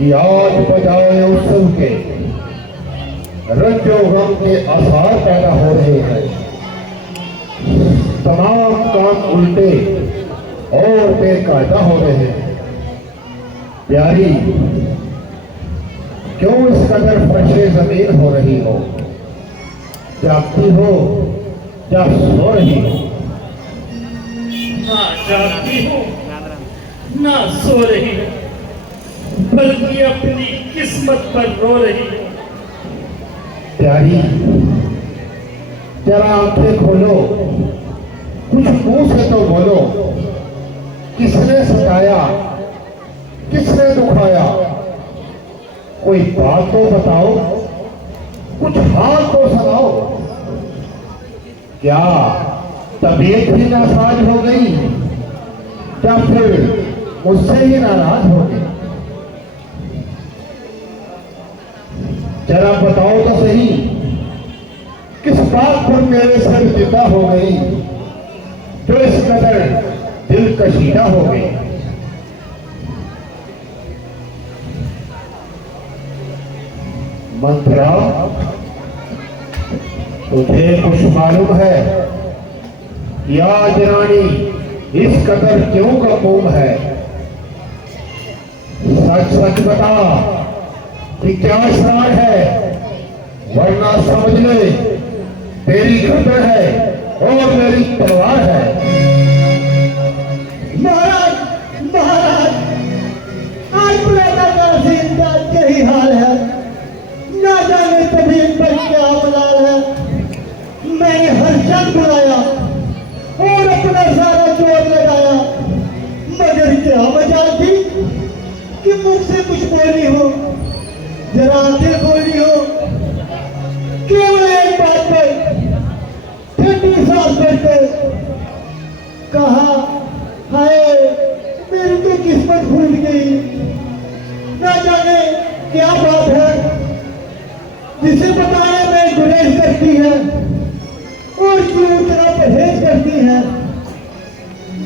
कि आज बजाए उत्सव के रंजो गम के आसार पैदा हो रहे हैं। तमाम काम उल्टे और बेकायदा हो रहे हैं। प्यारी, क्यों इस कदर फर्शे जमीन हो रही हो? जागती हो या सो रही हो? ना जागती हूँ ना सो रही हूँ, बल्कि अपनी किस्मत पर रो रही हूँ। प्यारी, जरा आंखें खोलो, कुछ मुंह से तो बोलो। किसने सताया, किसने दुखाया? कोई बात तो बताओ, कुछ हाल तो सुनाओ। क्या तबीयत ही नासाज हो गई या फिर मुझसे ही नाराज हो गई? जरा बताओ तो सही, किस बात पर मेरे सर जिंदा हो गई जो इस कदर दिल कशीदा हो गई? मंत्रा, तुझे कुछ मालूम है कि आज रानी इस कदर क्यों गमगीन है? सच सच बता कि क्या श्राद्ध है, वरना समझ ले तेरी गर्दन है और मेरी तलवार है। महाराज, महाराज, आज पुराना कासिम का यही हाल है। ना जाने तबीयत पर क्या मलाल है। मैंने हर शख्स बुलाया और अपना सारा जोर लगाया, मगर क्या मजाल थी कि मुझसे कुछ बोली हो, जरा आंखें खोली हो। केवल एक बात पर ठंडी सांस भरते कहा, हाय मेरी तो किस्मत भूल गई। ना जाने क्या बात है जिसे बताने में गुरेज करती है और क्यों इतना परहेज करती है।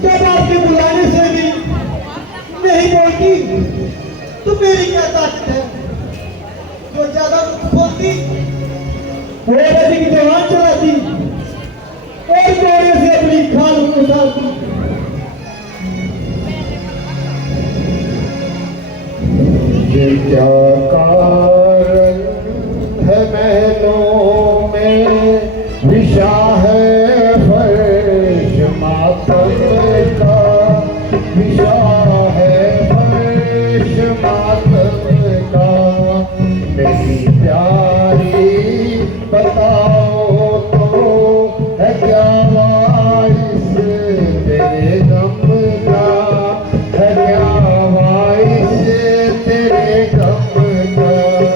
जब आपके बुलाने से भी नहीं बोलती तो मेरी क्या ताकत है? जो ज्यादा बोलती वो अधिक जवान चलाती और जोड़े से अपनी खाल उतारती। ये क्या कारण है महलों में विशा है फर्श मातम का, विशा है फर्श मातम का। मेरी प्यारी बताओ तो है क्या वाइस तेरे गम का, है क्या वाइस तेरे गम का?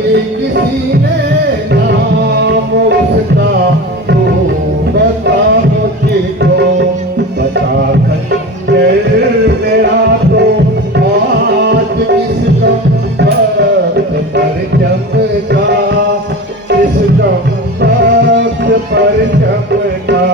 किसी ने नाम उसका, तू बता मुझको, बता खंजर मेरा तो आज किस गंबद पर चमका, किस गंबद पर चमका।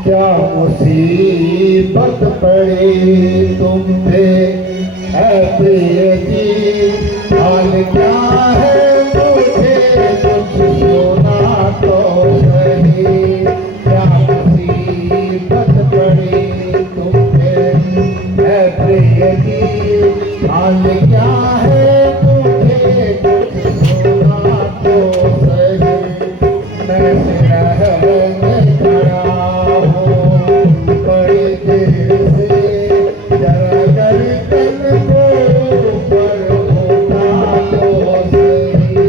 क्या मुसीबत पड़ी तुम पे ऐ प्रिय जी, हाल क्या है मुझे कुछ सुना तो सही। क्या मुसीबत पड़ी तुम पे ऐ प्रिय जी, हाल क्या है मुझे कुछ सुना तो सही। मैं रहने खड़ा बड़ी देर से, जरा गर्दन को ऊपर उठा तो सही।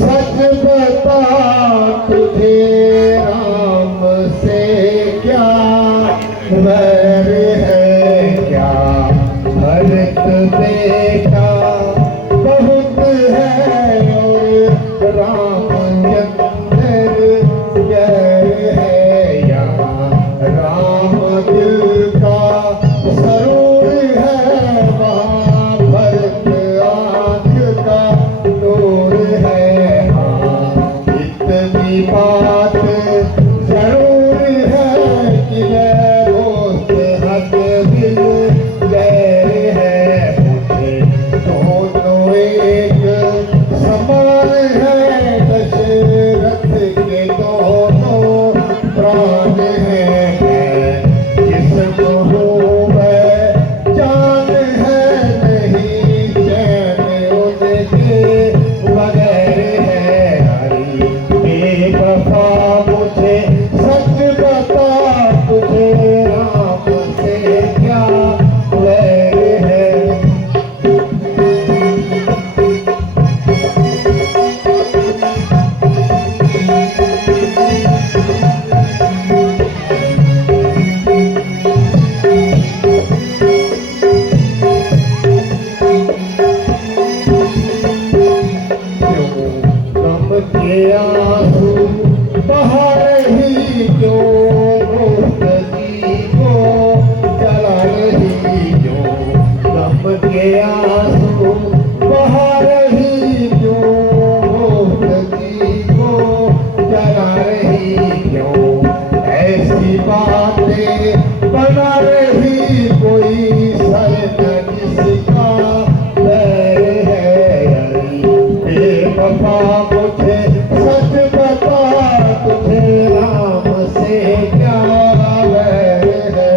सच बता तुझे राम से क्या वैर है, क्या भरत बेटा बहुत है और रामचंद्र जय है। यहाँ राम दिल का सरूर है, वहाँ भरत आँख का नूर है। हाँ इतनी बात जरूर है कि मैं दोस्त हक दिल गए है। मुझे दोनों एक समान है, दशरथ के दोनों प्राण है। जिसको हूँ मैं जान है, नहीं चैन उनके बगैर है। हरी बेवफा मुझे सच बता तुझे राम से क्या वैर है। गम के आंसू बहा रही क्यों, दोस्ती को जला रही क्यों। गम के आंसू बहा रही क्यों, दोस्ती को जला रही क्यों। ऐसी बातें बना रही कोई सर न किसका बैर है। बेवफा मुझे सच बता तुझे राम से क्या वैर है।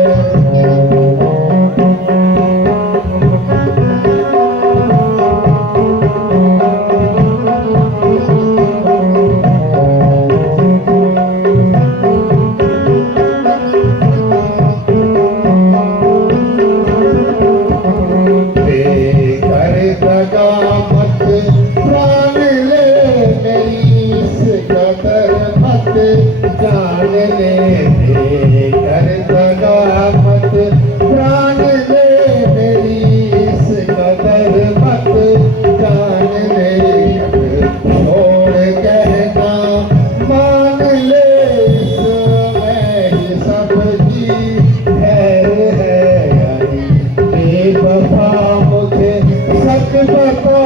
बेकर दगा मत प्राण ले, मेरी इस कदर मत जान ले। बेकर दगा मत प्राण ले, मेरी इस कदर मत जान ले। छोड़ कहना मान ले, इसमें ही सब जी है। बेवफा मुझे सच बता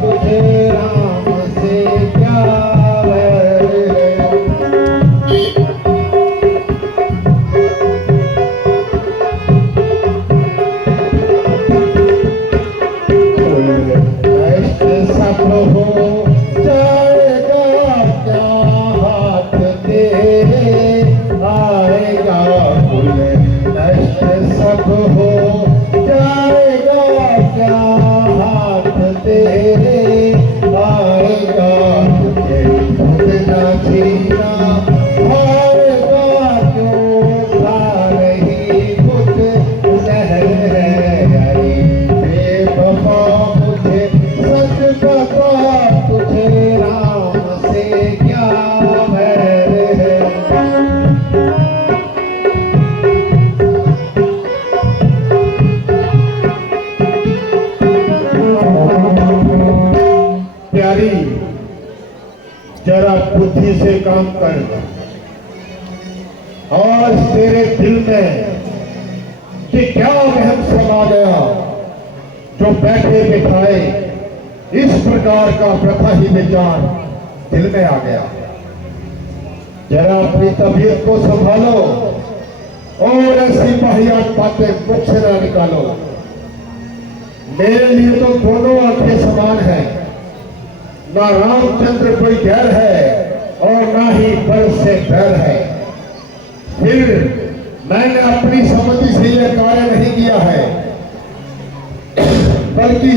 तुझे राम से क्या वैर है। कष्ट सब हो जाएगा, क्या हाथ तेरे आएगा। कुल नष्ट सब हो जाएगा, क्या हाथ तेरे आएगा। तुझे खुद न जीना आएगा, क्यों खा रही खुद जहर बुद्धि से काम कर। आज तेरे दिल में कि क्या वहम समा गया जो बैठे बिठाए इस प्रकार का प्रथा ही विचार दिल में आ गया। जरा अपनी तबीयत को संभालो और ऐसी वाहियात बातें मुख से ना निकालो। मेरे लिए तो दोनों आंखें समान हैं, ना रामचंद्र कोई गैर है और ना ही बल से बैर है। फिर मैंने अपनी सम्मति से यह कार्य नहीं किया है, बल्कि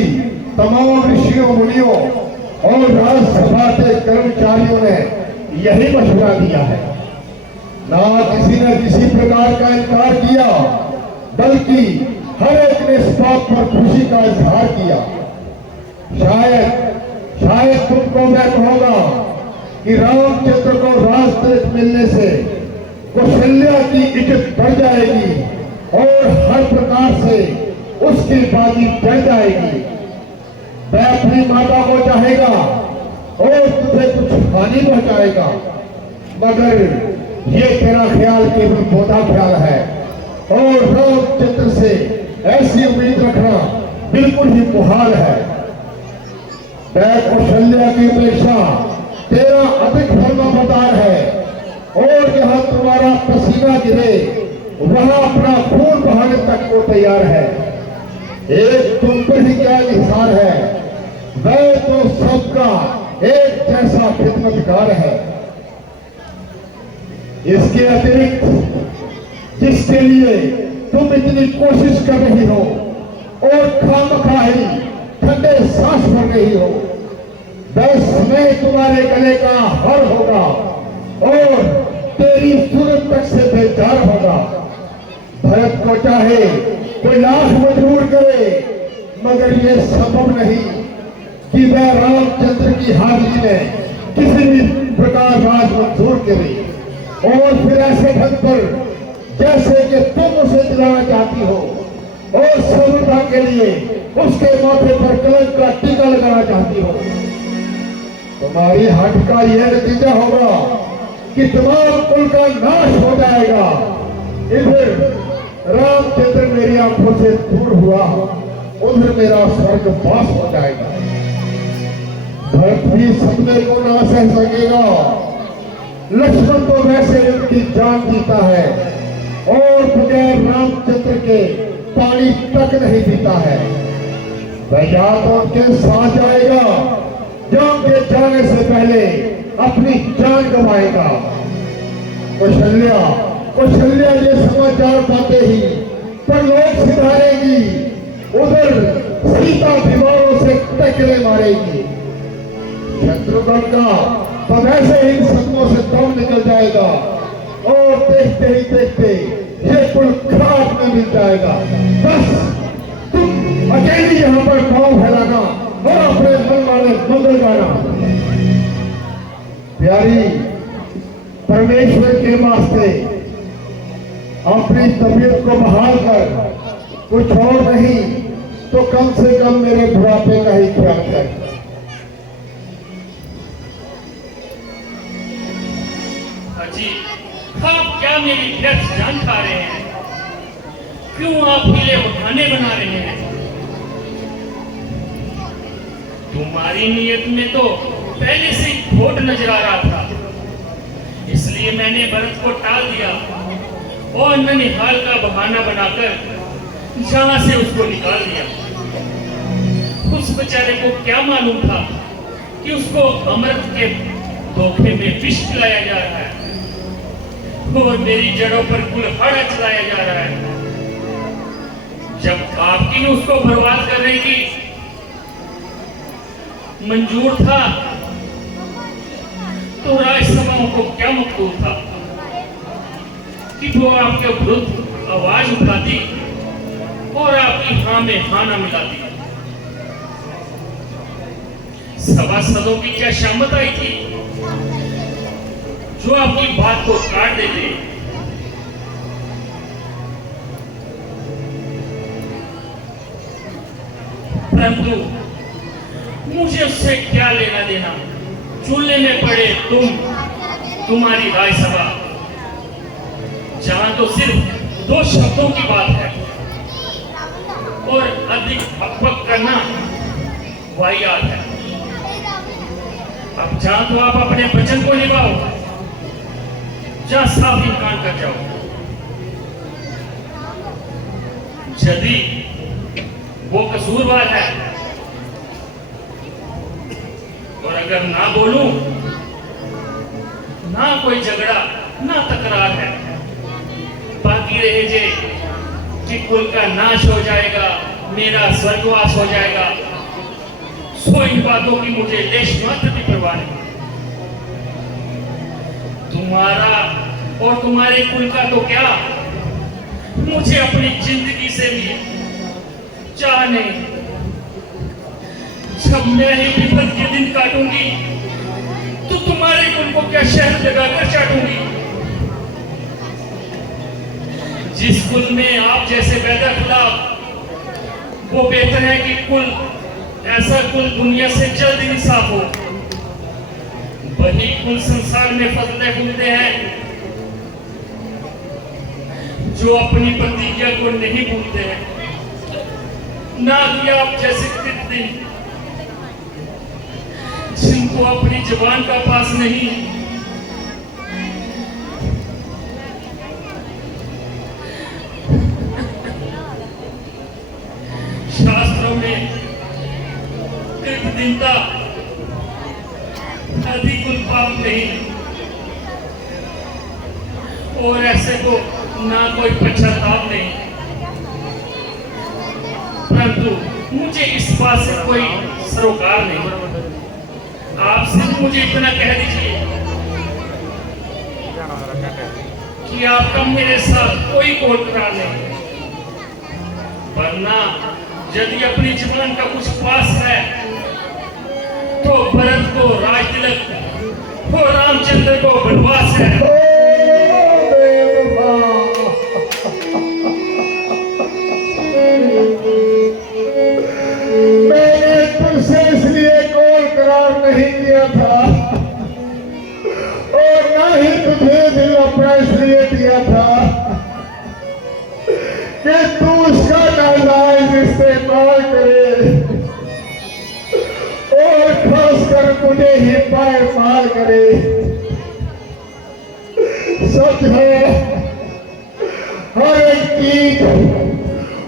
तमाम ऋषियों मुनियों और राजसभा के कर्मचारियों ने यही मशवरा दिया है। ना किसी ने किसी प्रकार का इनकार किया, बल्कि हर एक ने इस बात पर खुशी का इजहार किया। शायद तुमको मैं कहूंगा कि रामचंद्र को राजतिलक मिलने से कौशल्या की इज्जत बढ़ जाएगी और हर प्रकार से उसकी बाजी बढ़ जाएगी। वह अपनी माता को चाहेगा और तुझे कुछ हानि पहुंचाएगा, मगर ये तेरा ख्याल केवल बोधा ख्याल है और रामचंद्र से ऐसी उम्मीद रखना बिल्कुल ही मुहाल है। वह कौशल्या की अपेक्षा तेरा अधिक फर्माबरदार है और जहां तुम्हारा पसीना गिरे वहां अपना खून बहाने तक को तैयार है। एक तुम पर ही क्या निसार है, वह तो सबका एक जैसा खिदमतगार है। इसके अतिरिक्त जिसके लिए तुम इतनी कोशिश कर रही हो और खामखाही ठंडे सांस भर रही हो, वह समय तुम्हारे गले का हर होगा और तेरी सूरत तक से बेजार होगा। भरत को चाहे कोई लाख मजबूर करे, मगर यह संभव नहीं कि वह रामचंद्र की हाजिरी में किसी भी प्रकार राज मंजूर करे और फिर ऐसे ढंग पर जैसे कि तुम उसे दिलाना चाहती हो और सफलता के लिए उसके माथे पर कलंक का टीका लगाना चाहती हो। तुम्हारी हट का यह नतीजा होगा कि तमाम कुल का नाश हो जाएगा। इधर रामचंद्र मेरी आंखों से दूर हुआ, उधर मेरा स्वर्ग वास हो जाएगा। भरत भी सपने को ना सह सकेगा। लक्ष्मण तो वैसे उनकी जान जीता है और बगैर रामचंद्र के पानी तक नहीं पीता है। वह या तो उनके साथ जाएगा या उनके जाने से पहले अपनी जान गंवाएगा। कौशल्या ये समाचार पाते ही परलोक सिधारेगी, उधर सीता दीवारों से टकरे मारेगी। शत्रुघ्न का तो वैसे ही इन सपनों से दम निकल जाएगा और देखते ही देखते ये कुल खाक में मिल जाएगा। बस तुम अकेली यहाँ पर पांव फैलाना और अपने मन वाले मंगल गाना। प्यारी, परमेश्वर के वास्ते अपनी तबीयत को बहाल कर, कुछ और नहीं तो कम से कम मेरे बुढ़ापे का ही ख्याल कर। अजी, आप क्या मेरी व्यर्थ जान खा रहे हैं? क्यों आप हीले बहाने बना रहे हैं? तुम्हारी नीयत में तो पहले से खोट नजर आ रहा था, इसलिए मैंने भरत को टाल दिया और ननिहाल का बहाना बनाकर जहां से उसको निकाल दिया। उस बेचारे को क्या मालूम था कि उसको अमृत के धोखे में विष पिलाया जा रहा है और मेरी जड़ों पर कुल्हाड़ा चलाया जा रहा है। जब आपकी उसको बर्बाद करने की मंजूर था तो राजसभाओं को क्या मकबूल था कि वो आपके विरुद्ध आवाज उठाती और आपकी हाँ में हाँ ना मिलाती। सभासदों की क्या शामत आई थी जो आपकी बात को काट देते। परंतु मुझे उससे क्या लेना देना, चूल्हे में पड़े तुम्हारी राय सभा, जहां तो सिर्फ 2 शब्दों की बात है और अधिक बकबक करना वाहियात है। अब जहां तो आप अपने वचन को निभाओ, जहां साफ इनकार कर जाओ। यदि वो कसूरवार है और अगर ना बोलूं, ना कोई झगड़ा ना तकरार है, बाकी रहे जे कि कुल का नाश हो जाएगा, मेरा स्वर्गवास हो जाएगा, सो इन बातों की मुझे लेश मात्र की परवाह नहीं। तुम्हारा और तुम्हारे कुल का तो क्या, मुझे अपनी जिंदगी से भी चाह नहीं। जब मैं ही विपद के दिन काटूंगी तो तुम्हारे कुल को क्या शहर लगाकर चाटूंगी। जिस कुल में आप जैसे पैदा खिलाफ, वो बेहतर है कि कुल ऐसा कुल दुनिया से जल्द ही साफ हो। वही कुल संसार में फलते फूलते हैं जो अपनी प्रतिज्ञा को नहीं भूलते हैं। ना कि आप जैसे कृत्रिम जिनको अपनी जुबान का पास नहीं। शास्त्रों में कृतज्ञता अधिक पाप नहीं, और ऐसे को ना कोई पश्चाताप नहीं। परंतु मुझे इस बात से कोई सरोकार नहीं। आप सिर्फ मुझे इतना कह दीजिए कि आपका मेरे साथ कोई कोटरार नहीं, वरना यदि अपनी जुबान का कुछ पास है तो भरत को राज तिलक और रामचंद्र को वनवास है। मैंने तुझसे इसलिए कोई करार नहीं किया था और ना ही तुझे दिल अपना इसलिए दिया था कि तू उसका नाजायज इस्तेमाल करे और खासकर मुझे ही पार करे। सच है, हर एक चीज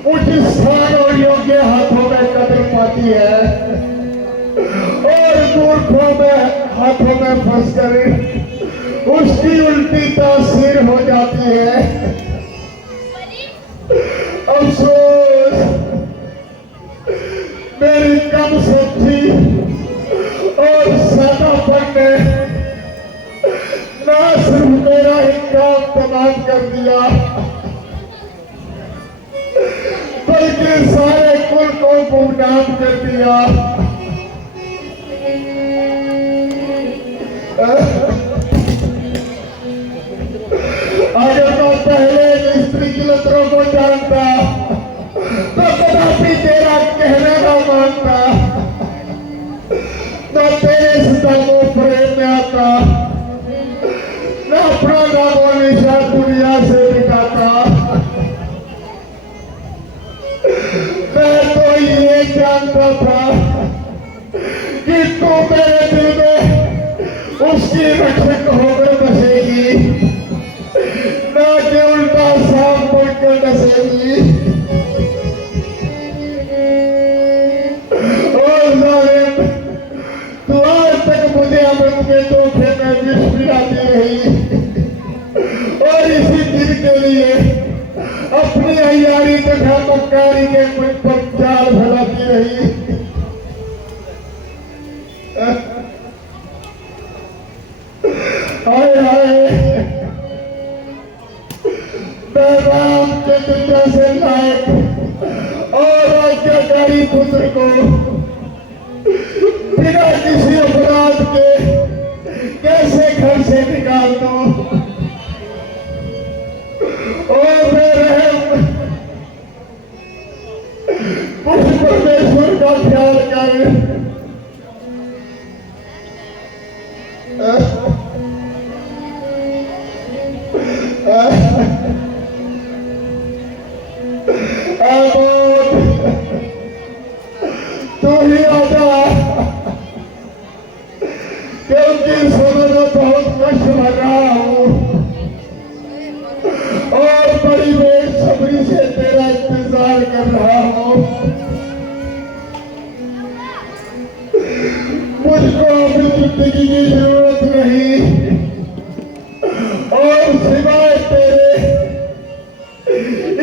उचित स्थान और योग्य हाथों में कदर पाती है और मूर्खों में हाथों में फंसकर उसकी उल्टी तासीर हो जाती है। अफसोस मेरी कम सोची और सादापन ने ना सिर्फ मेरा ही काम तमाम कर दिया, बल्कि सारे कुल को गुमनाम कर दिया। अगर मैं पहले स्त्री की लतरों को जानता तो कदापि तेरा कहना ना मानता, न तेरे सितारों प्रेम में आता, न अपना नाम और निशान दुनिया से मिटाता। मैं तो ये जानता था कि तू मेरे दिल में उसकी रक्षक होकर बसेगी, ना कि उल्टा सांप बनकर डसेगी। और जालिम, तू आज तक मुझे अमृत के धोखे में विष पिलाती रही और इसी दिन के लिए अपनी अय्यारी तथा मक्कारी के मुझ पर जाल फैलाती रही। हाय हाय, मैं रामचंद्र जैसे लायक और आज्ञाकारी पुत्र को बिना किसी अपराध के कैसे घर से निकाल दूं और मैं उस परमेश्वर का ख्याल कर तू ही आजा, क्योंकि सुनो तो बहुत कष्ट लग रहा हूँ और बड़ी बेसब्री से तेरा इंतजार कर रहा हूँ। मुझको अपनी जिंदगी की जरूरत नहीं और सिवाय तेरे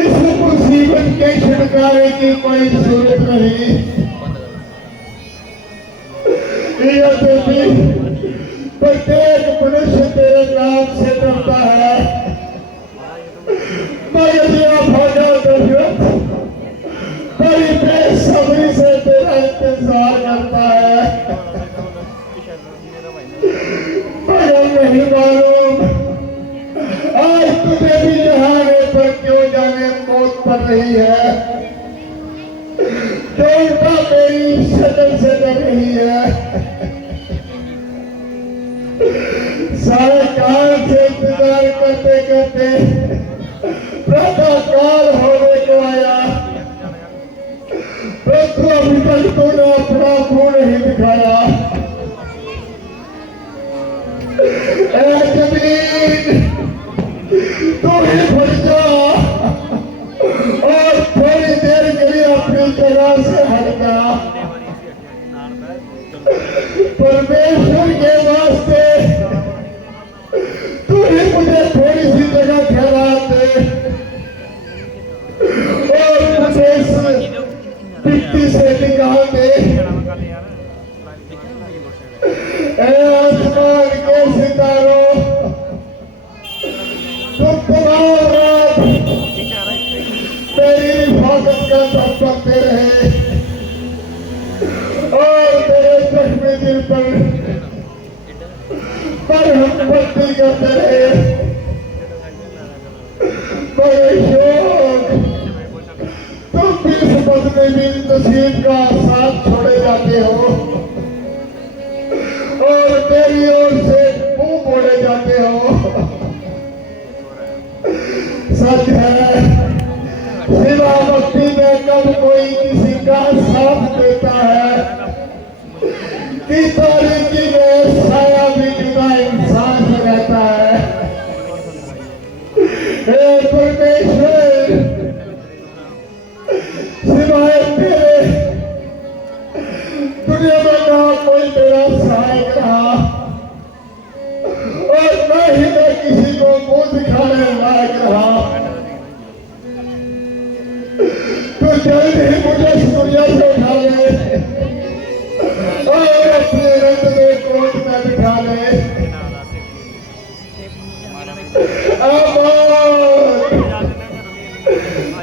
इस मुसीबत के छुटकारे की कोई जरूरत नहीं। प्रत्येक मनुष्य तेरे नाम से डरता है, मगर यह भागा दशरथ बड़ी बेसब्री से तेरा इंतजार करता है। मगर नहीं मालूम आज तुझे भी जहाने पर क्यों जाने मौत पड़ रही है, जो उल्टा मेरी शक्ल से डर रही है। सारे काल से इंतजार करते करते प्रातः काल होने को आया, परंतु अभी तक तूने अपना मुंह नहीं दिखाया। जमीन तू ही फट जा और थोड़ी देर के लिए अपनी जगह से हट जा। परमेश्वर के वास्ते तू ही मुझे थोड़ी सी जगह ठहरा दे और मुझे इस मिट्टी से निकाल दे। आसमान के सितारों तुम तमाम रात तेरी हिफाजत का तब करते रहे और तेरे जख्मी दिल पर हम भक्ति करते रहे। बड़े शौक तुम भी इस बदनसीबी नसीब का साथ छोड़े जाते हो और तेरी ओर से मुंह मोड़े जाते हो। सच है, सिवा भक्ति में कब कोई किसी का साथ देता है कि तारीकी में साया भी जुदा इंसान से रहता है। हे परमेश्वर, सिवाय तेरे दुनिया में ना कोई मेरा सहायक रहा और न ही मैं किसी को मुंह दिखाने लायक रहा। तो जल्द ही मुझे इस दुनिया से उठा ले और अपने रंग में कोट में बिठा ले।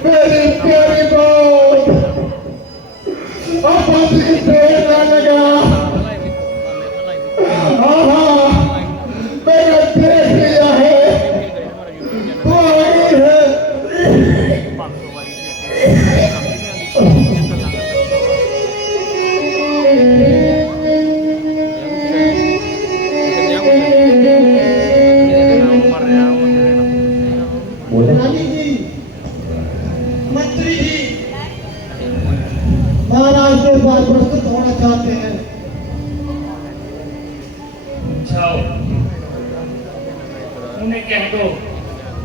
मेरी प्यारी मौत अब मुझे देर न लगा। मैंने देख लिया है, तू आई है। रानी जी, मंत्री जी, महाराज के पास प्रस्तुत होना चाहते हैं। जाओ, उन्हें कह दो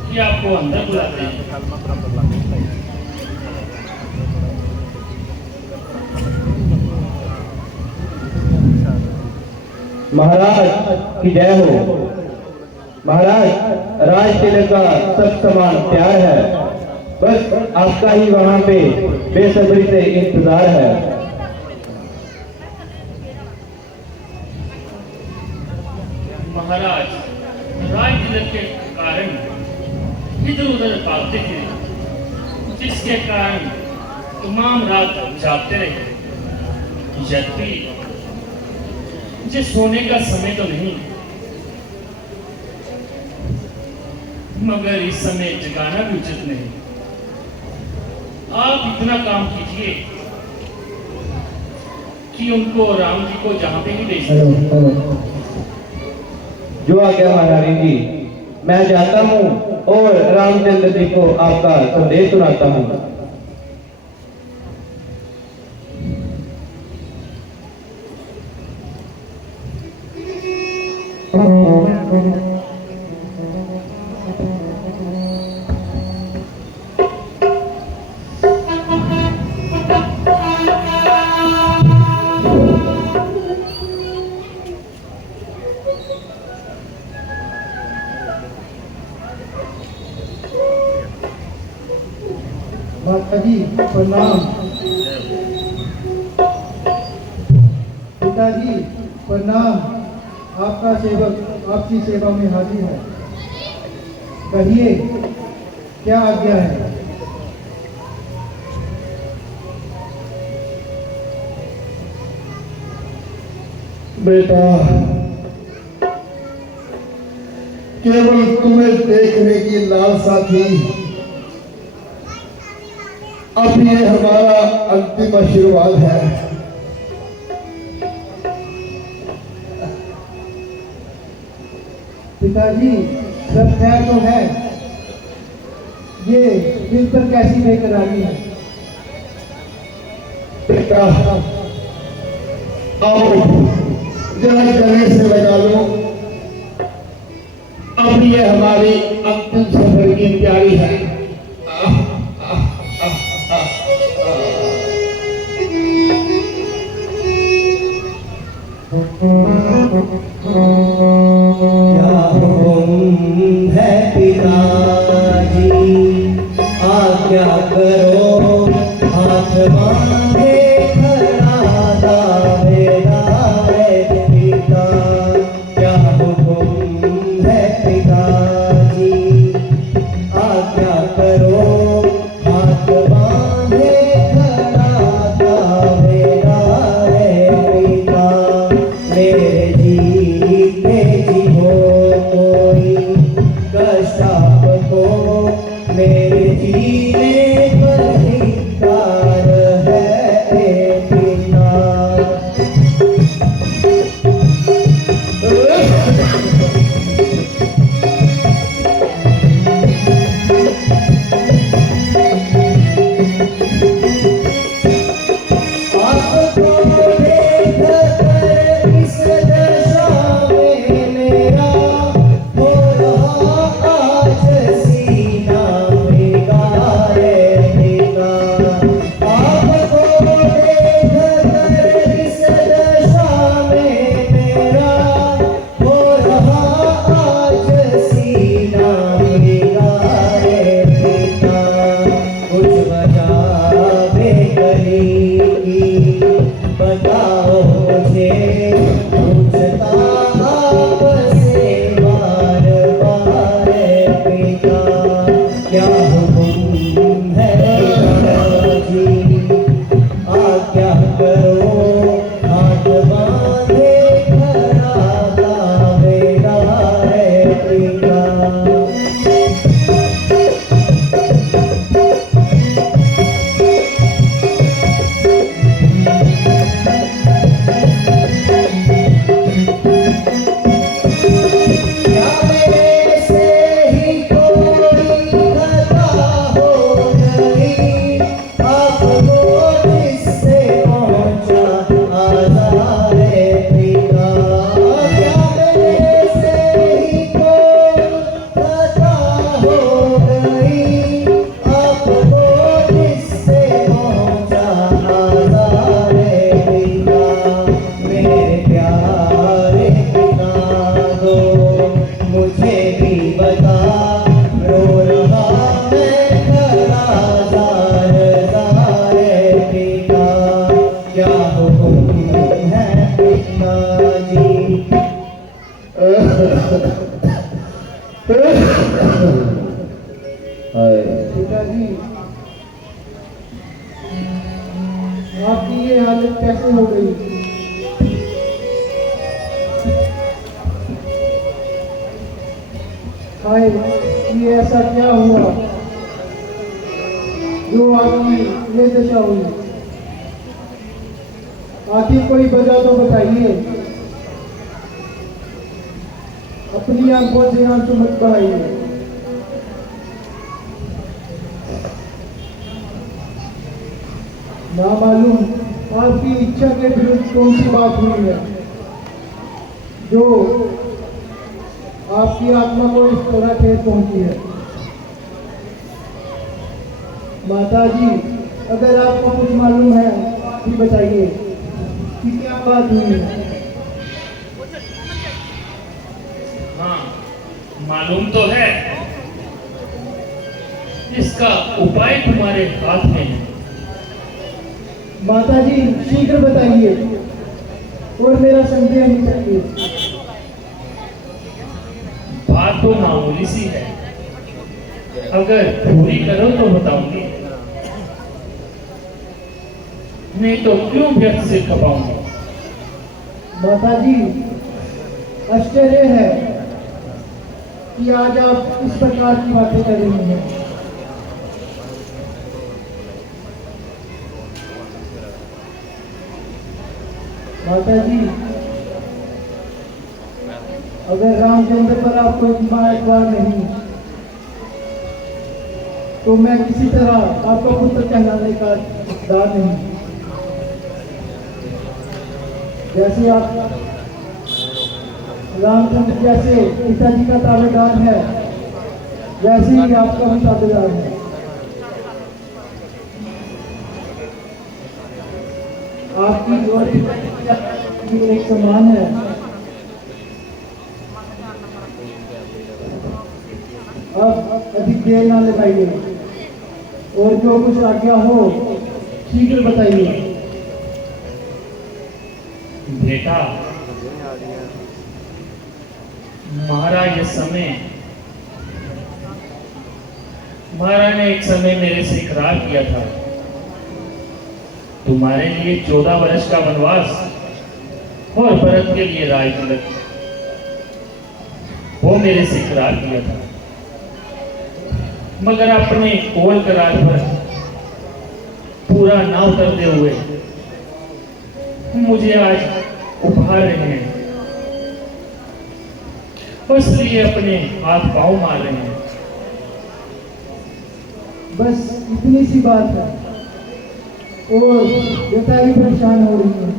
कि आपको अंदर बुलाते हैं। महाराज की जय हो। महाराज, राज तिलक का सब समान प्यार है, बस आपका ही वहां पे बेसब्री से इंतजार है। महाराज, राज तिलक के कारण इधर उधर भागते थे, जिसके कारण तमाम रात जागते रहे। यद्यपि मुझे सोने का समय तो नहीं, मगर इस समय जगाना भी उचित नहीं। आप इतना काम कीजिए कि उनको राम जी को जहां पे ही भेज दें। जो आज्ञा महारानी जी। मैं जाता हूँ और रामचंद्र जी को आपका संदेश सुनाता हूँ। माता जी प्रणाम। पिताजी प्रणाम। आपका सेवक आपकी सेवा में हाजिर है। कहिए क्या आज्ञा है? बेटा, केवल तुम्हें देखने की लालसा थी। अब ये हमारा अंतिम आशीर्वाद है। पिताजी सब खैर तो है। ये दिल पर कैसी बेकरारी है? बेटा आओ जरा गले से लगा लो। अब ये हमारी अंतिम सफर की तैयारी है। क्या हुक्म है पिताजी, आज्ञा करो। हाथ बांधे खड़ा दावेदार पिता। क्या हुक्म है पिताजी, आज्ञा करो। हाथ बांधे खड़ा दावेदार पिता। मेरे जीते जी हो कोई कष्ट आपको, मेरे जीने पर धिक्कार है पिता। आपको देखकर इस दशा में मेरा हो रहा आज सीना बिगाड़े पिता। आपको देखकर इस दशा में मेरा हो रहा आज सीना बिगाड़े पिता। कुछ वजह बेकरी बताओ मुझे, पूछता आपसे बार बार पिता। क्या हुक्म है पिताजी, आज्ञा करो। हाथ बांधे खड़ा दावेदार पिता। क्या मेरे से ही कोई खता हो गई, आपको जिससे पहुंचा आज़ार पिता। क्या मेरे से ही कोई खता हो गई, आपको जिससे पहुंचा आज़ार पिता। मेरे प्यारे पिता दो मुझे भी बता, रो रहा मैं खड़ा ज़ार ज़ार पिता। क्या हुक्म है पिताजी। पिताजी आपकी ये हालत कैसे हो गई? हाय, ये ऐसा क्या हुआ जो आपकी ये दशा हुई? आखिर कोई वजह तो बताइए। अपनी आंखों से आंसू मत बहाइए। ना मालूम आपकी इच्छा के विरुद्ध कौन सी बात हुई है जो आपकी आत्मा को इस तरह ठेस पहुंची है। माता जी, अगर आपको कुछ मालूम है तो बताइए कि क्या बात हुई है। हाँ, मालूम तो है। इसका उपाय तुम्हारे हाथ में है। माता जी, शीघ्र बताइए और मेरा संदेह नहीं चाहिए। बात तो मामूली सी है, अगर पूरी करो तो बताऊंगी, नहीं तो क्यों व्यर्थ से खपाऊंगी। माता जी, आश्चर्य है कि आज आप इस प्रकार की बातें कर रही हैं। माता जी, अगर रामचंद्र पर आपको इतना एतबार नहीं तो मैं किसी तरह आपका पुत्र कहलाने का हकदार नहीं। जैसे आप रामचंद्र जैसे पिताजी का ताबेदार है, वैसे ही आपका भी ताबेदार है। आपकी और एक समान है। अब अधिक देर ना लगाइए और जो कुछ आज्ञा हो शीघ्र बताइए। बेटा, महाराज ने एक समय मेरे से इकरार किया था, तुम्हारे लिए 14 वर्ष का वनवास और भरत के लिए राज तिलक, वो मेरे से इकरार किया था। मगर अपने कोल करार पर पूरा ना उतरते हुए मुझे आज उभार रहे हैं, इसलिए अपने हाथ पांव मार रहे हैं। बस इतनी सी बात है और बेटा ही परेशान हो रही है।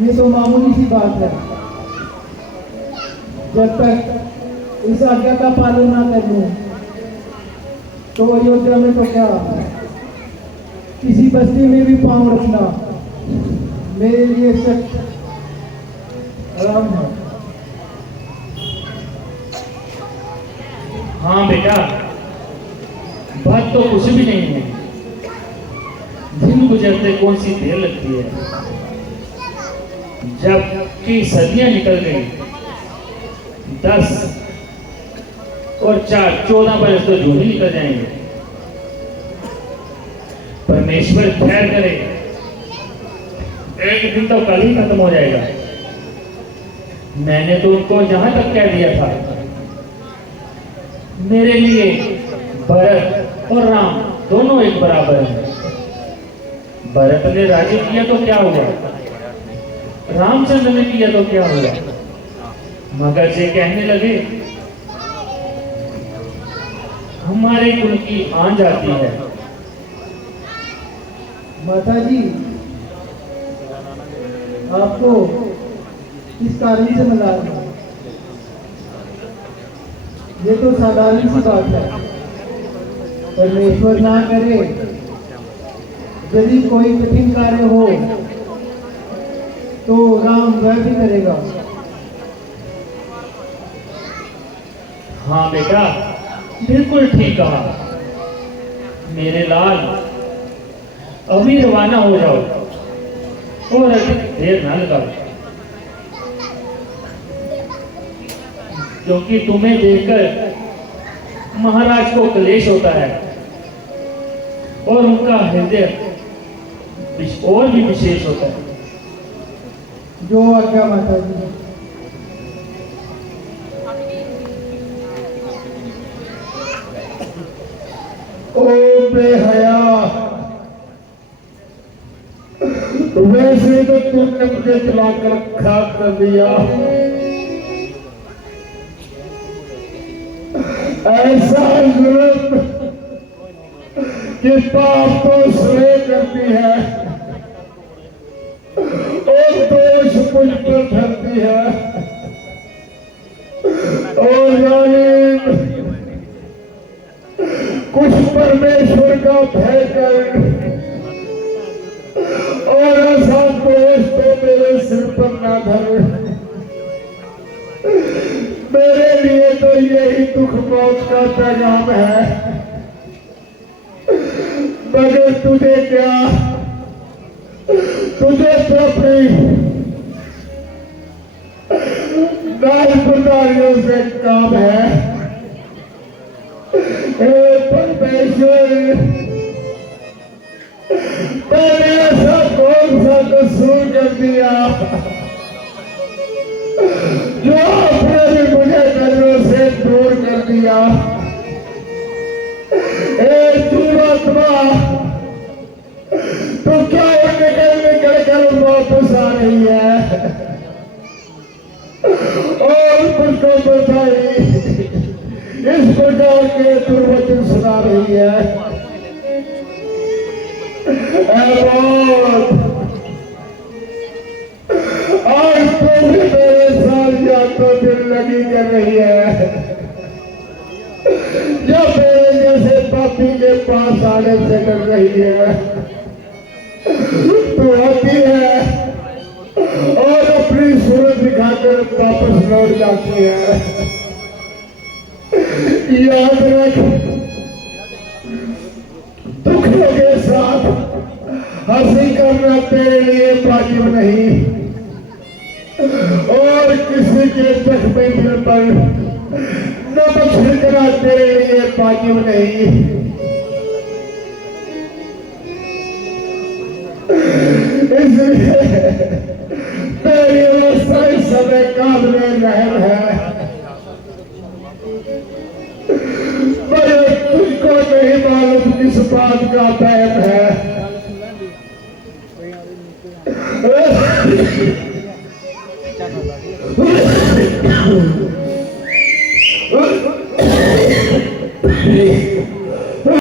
ये तो मामूली सी बात है। जब तक इस आज्ञा का पालन ना कर लूं तो अयोध्या में तो क्या, किसी बस्ती में भी पांव रखना मेरे लिए सख्त आराम है। हाँ बेटा, बात तो कुछ भी नहीं है। दिन गुजरते कौन सी देर लगती है, जब की सदियां निकल गई, 10 और 4 14 बरस तो जो ही निकल जाएंगे। परमेश्वर खैर करे, एक दिन तो कल ही खत्म हो जाएगा। मैंने तो उनको जहां तक कह दिया था, मेरे लिए भरत और राम दोनों एक बराबर हैं। भरत ने राज्य किया तो क्या हुआ, रामचंद्र ने किया तो क्या हुआ। मगर ये कहने लगे हमारे कुल की आन जाती है। माता जी, आपको इस कारण से मिला रहा हूं। ये तो साधारण सी बात है। परमेश्वर ना करे यदि कोई कठिन कार्य हो तो राम वह भी करेगा। हाँ बेटा, बिल्कुल ठीक कहा। मेरे लाल, अभी रवाना हो जाओ और अधिक देर ना लगाओ, क्योंकि तुम्हें देखकर महाराज को क्लेश होता है और उनका हृदय और भी विशेष होता है। जो आज्ञा माता जी। ओ बेहया, वैसे तो तुमने मुझे चलाकर खाक कर दिया, ऐसा जुल्म कि पाप तो स्वे करती है और दोष मुझ पर ढलती है। और जालिम, कुछ परमेश्वर का भय कर और ऐसा दोष तो मेरे सिर पर ना धर। मेरे लिए तो यही दुख मौत का पैगाम है, मगर तुझे क्या, तुझे तो अपनी नाशबर्दारियों से काम है। हे परमेश्वर, मैंने ऐसा कौन सा कसूर कर दिया जो आपने भी मुझे नजरों से दूर कर दिया। जीवात्मा, तो क्या निकल कर वापस आ रही है और मुझको बताई इस प्रकार के दुर्वचन सुना रही है। आज तो भी मेरे साथ या तो दिल लगी कर रही है या मेरे जैसे पापी के पास आने से डर रही है। तो आती है और अपनी सूरत दिखाकर वापस लौट जाती है। याद रख, दुखों के साथ हंसी करना तेरे लिए वाजिब नहीं और किसी के जख्मी दिल पर नमक छिड़कना तेरे लिए वाजिब नहीं। इसलिए तेरी अवस्था इस समय काबिल रहम है, मगर तुझको नहीं मालूम किस बात का वहम है।